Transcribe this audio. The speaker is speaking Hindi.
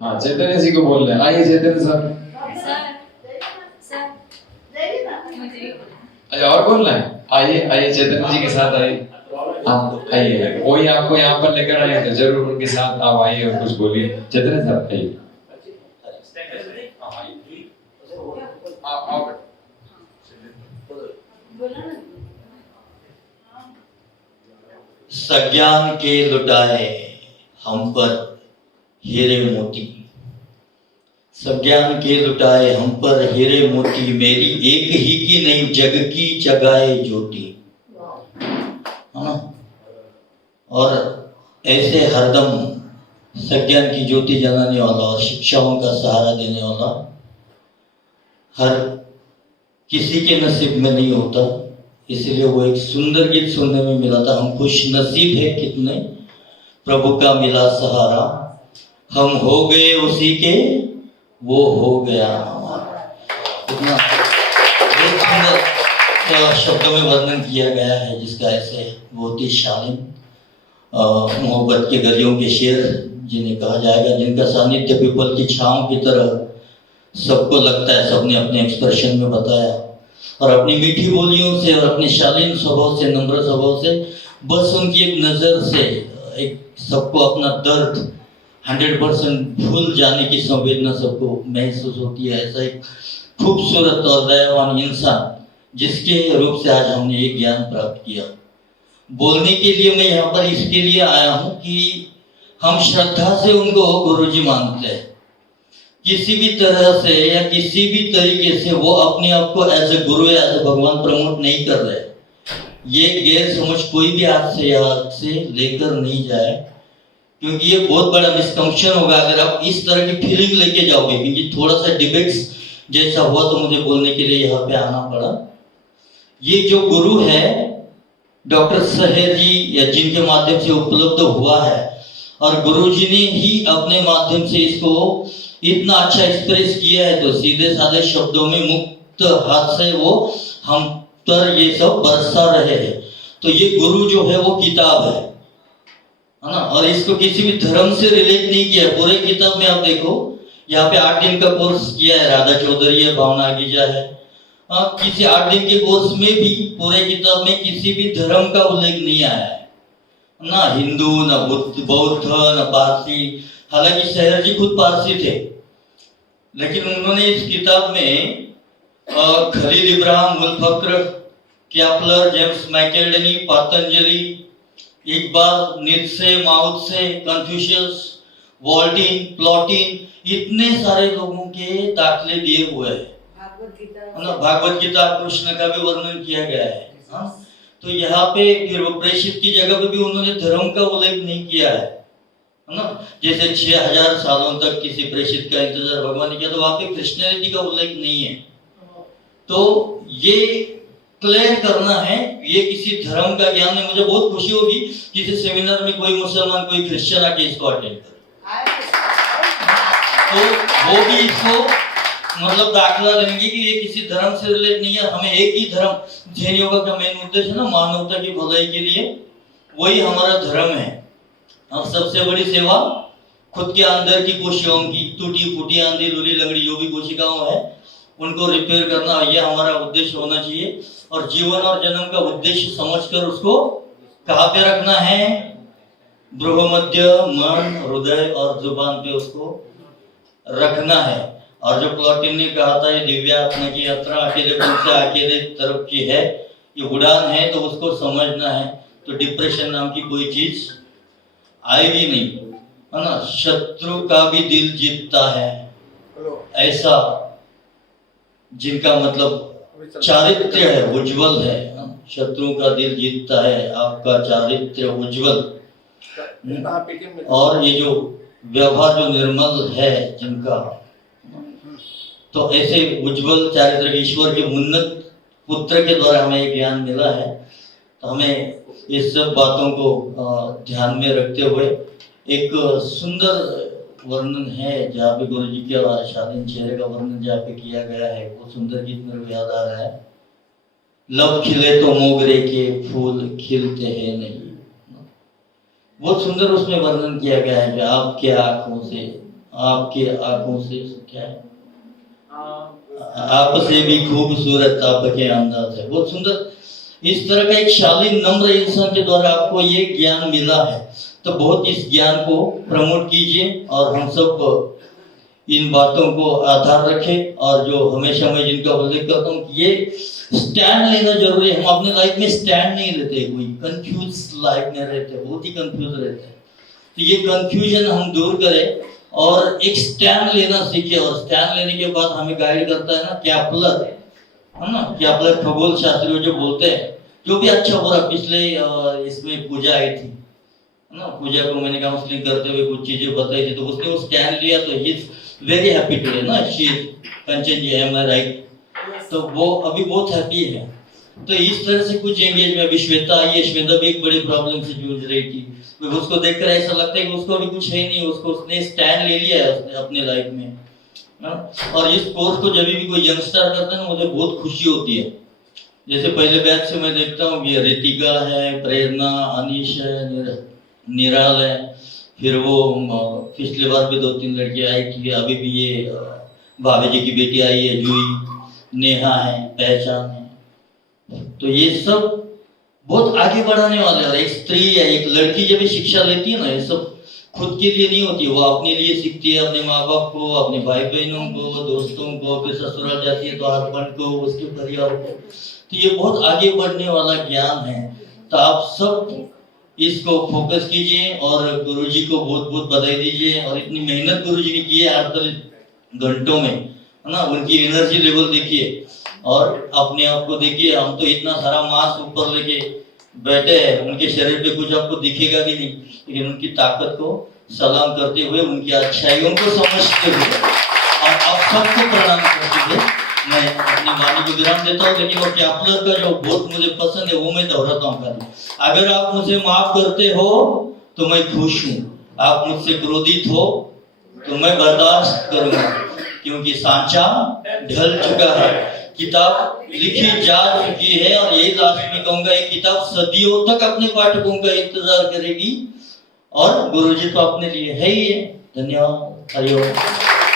हाँ चैतन्य जी को बोल रहे हैं। आइए चैतन्य सर। अच्छा और बोलना है? आइए आइए चैतन्य जी के साथ आइए। हाँ आइए, वही आपको यहाँ पर लेकर आए तो जरूर उनके साथ आप आइए और कुछ बोलिए। चैतन्य सर आइए। सज्ञान के लुटाए हम पर हीरे मोती, सज्ञान के लुटाए हम पर हीरे मोती, मेरी एक ही की नहीं जग की जगाए ज्योति, है ना। और ऐसे हरदम सज्ञान की ज्योति जलाने वाला और शिक्षाओं का सहारा देने वाला हर किसी के नसीब में नहीं होता। इसलिए वो एक सुंदर गीत सुनने में मिला था, हम खुश नसीब है कितने प्रभु का मिला सहारा, हम हो गए उसी के वो हो गया हमारा। इतना सुंदर शब्दों में वर्णन किया गया है जिसका ऐसे बहुत ही शालीन मोहब्बत के गलियों के शेर जिन्हें कहा जाएगा, जिनका सानिध्य पीपल की छांव की तरह सबको लगता है। सबने अपने एक्सप्रेशन में बताया और अपनी मीठी बोलियों से और अपने शालीन स्वभाव से, नम्र स्वभाव से, बस उनकी एक नज़र से एक सबको अपना दर्द 100% भूल जाने की संवेदना सबको महसूस होती है। ऐसा एक खूबसूरत और दयावान इंसान जिसके रूप से आज हमने ये ज्ञान प्राप्त किया। बोलने के लिए मैं यहाँ पर इसके लिए आया हूँ कि हम श्रद्धा से उनको गुरुजी मानते हैं। किसी भी तरह से या किसी भी तरीके से वो अपने आप को एज ए गुरु या एज ए भगवान प्रमोट नहीं कर रहे। ये गैर समझ कोई भी आज से लेकर नहीं जाए, क्योंकि ये बहुत बड़ा मिसकंसेप्शन होगा अगर आप इस तरह की फीलिंग लेके जाओगे। क्योंकि थोड़ा सा डिबेट्स जैसा हुआ तो मुझे बोलने के लिए यहाँ पे आना पड़ा। ये जो गुरु है डॉक्टर सहेर जी या जिनके माध्यम से उपलब्ध हुआ है, और गुरुजी ने ही अपने माध्यम से इसको इतना अच्छा एक्सप्रेस किया है, तो सीधे साधे शब्दों में मुक्त हाथ से वो हम पर ये सब बरसा रहे हैं। तो ये गुरु जो है वो किताब है ना, और इसको किसी भी धर्म से रिलेट नहीं किया है। पूरे किताब में आप देखो, यहाँ पे 8 दिन का कोर्स किया है, राधा चौधरी है, भावना आगीजा है। किसी 8 दिन के कोर्स में भी पूरे किताब में किसी भी धर्म का उल्लेख नहीं आया है, ना हिंदू, ना बुद्ध, बौद्ध, ना पारसी। हालांकि सहेर जी खुद पारसी थे, लेकिन उन्होंने इस किताब में खलील इब्राहिम, मुल्फक्र, कैपलर, जेम्स मैकेल्डनी, Patanjali, Iqbal, Nietzsche, Mao Tse, Confucius, वॉल्टीन, प्लॉटिन, इतने सारे लोगों के दाखले दिए हुए हैं। भागवत गीता कृष्ण का भी वर्णन किया गया है। तो यहाँ पे फिर वो प्रेषित की जगह पे भी उन्होंने धर्म का उल्लेख नहीं किया है ना। जैसे 6000 सालों तक किसी प्रेषित का इंतजार भगवान ने किया, तो वहां पे क्रिश्चियनिटी का उल्लेख नहीं है। तो ये क्लियर करना है, ये किसी धर्म का ज्ञान नहीं। मुझे बहुत खुशी होगी किसी सेमिनार में कोई मुसलमान, कोई क्रिश्चियन आके इसको अटेंड करे, तो वो भी इसको मतलब दाखला देंगे कि ये किसी धर्म से रिलेट नहीं है। हमें एक ही धर्म, जैन योगा का मेन उद्देश्य ना मानवता की भलाई के लिए, वही हमारा धर्म है। हम सबसे बड़ी सेवा खुद के अंदर की कोशिकाओं की, टूटी फूटी, आंधी लूली लंगड़ी जो भी कोशिकाओं है उनको रिपेयर करना, यह हमारा उद्देश्य होना चाहिए। और जीवन और जन्म का उद्देश्य समझकर उसको कहाँ पे रखना है? बृहमध्य, मन, हृदय और जुबान पे उसको रखना है। और जो प्लॉटिन ने कहा था, ये दिव्य आत्मा की यात्रा अकेलेपन से अकेले तरफ की है, ये उड़ान है, तो उसको समझना है। तो डिप्रेशन नाम की कोई चीज आएगी नहीं, है ना। शत्रु का भी दिल जीतता है ऐसा जिनका मतलब चारित्र्य है, उज्जवल है। शत्रु का दिल जीतता है आपका चारित्र्य उज्जवल। और ये जो व्यवहार जो निर्मल है जिनका, तो ऐसे उज्जवल चारित्र ईश्वर के उन्नत पुत्र के द्वारा हमें ये ज्ञान मिला है। तो हमें इस सब बातों को ध्यान में रखते हुए एक सुंदर वर्णन है जहाँ पे गुरु जी के शालीन चेहरे का वर्णन जहाँ पे किया गया है, वो सुंदर गीत मेरे को याद आ रहा है। लब खिले तो मोगरे के फूल खिलते हैं नहीं, बहुत सुंदर उसमें वर्णन किया गया है कि आपके आंखों से आपके आंखों से क्या है, आपसे भी खूबसूरत आपके अंदाज है, बहुत सुंदर। इस तरह का एक शालीन नम्र इंसान के द्वारा आपको ये ज्ञान मिला है, तो बहुत इस ज्ञान को प्रमोट कीजिए और हम सब इन बातों को आधार रखें। और जो हमेशा मैं जिनका उल्लेख करता हूँ कि ये स्टैंड लेना जरूरी है। हम अपने लाइफ में स्टैंड नहीं लेते, कोई कंफ्यूज लाइफ में रहते, बहुत ही कंफ्यूज रहते हैं। तो ये कंफ्यूजन हम दूर करें और एक स्टैंड लेना सीखे। और स्टैंड लेने के बाद हमें गाइड करता है ना कैपलर, है ना, कैपलर खगोल शास्त्री जो बोलते हैं, जो भी अच्छा हो रहा। पिछले इसमें पूजा आई थी ना, पूजा को मैंने काउंसलिंग करते हुए कुछ चीजें बताई थी, तो उसने वो स्टैंड लिया, तो he is very happy today ना, she Kanchan ji, am I right? तो वो अभी बहुत हैप्पी है। तो इस तरह से कुछ एंगेज में अभी श्वेता आई है, श्वेता भी एक बड़ी प्रॉब्लम से जूझ रही थी। उसको देखकर ऐसा लगता है कि उसको अभी कुछ है नहीं, उसको उसने स्टैंड ले लिया है उसने अपने लाइफ में ना? और इस कोर्स को जब भी कोई यंगस्टर करता है ना, मुझे बहुत खुशी होती है। जैसे पहले बैच से मैं देखता हूँ ये रितिका है, प्रेरणा, अनीश है, निराल है, फिर वो पिछले बार भी 2-3 लड़कियां आई थी, अभी भी ये भाभी जी की बेटी आई है, जूही, नेहा है, पहचान है। तो ये सब बहुत आगे बढ़ाने वाले। और एक स्त्री है, एक लड़की जब शिक्षा लेती है ना, ये सब खुद के लिए नहीं होती, वो अपने लिए सीखती है, अपने माँ बाप को, अपने भाई बहनों को, दोस्तों को, फिर ससुराल जाती है तो हस्बैंड को, उसके परिवार को। तो ये बहुत आगे बढ़ने वाला ज्ञान है। तो आप सब इसको फोकस कीजिए और गुरुजी को बहुत बहुत बधाई दीजिए। और इतनी मेहनत गुरुजी ने की है 48 घंटों में, है ना, उनकी एनर्जी लेवल देखिए और अपने आप को देखिए। हम तो इतना सारा मांस ऊपर लेके बैठे हैं, उनके शरीर पे कुछ आपको दिखेगा भी नहीं, लेकिन उनकी ताकत को सलाम करते हुए, उनकी अच्छाइयों को समझते हुए और आप सबको प्रणाम करते हुए मैं अपनी वाणी को विराम देता हूँ। लेकिन वो कैपलर का जो बहुत मुझे पसंद है वो मैं दोहराता हूँ। अगर आप मुझे माफ करते हो तो मैं खुश हूँ, आप मुझसे क्रोधित हो तो मैं बर्दाश्त करूंगा, क्योंकि सांचा ढल चुका है, किताब लिखी जा चुकी है। और यही लास्ट में कहूंगा, ये किताब सदियों तक अपने पाठकों का इंतजार करेगी और गुरुजी तो अपने लिए है ही है। धन्यवाद। हरिओम।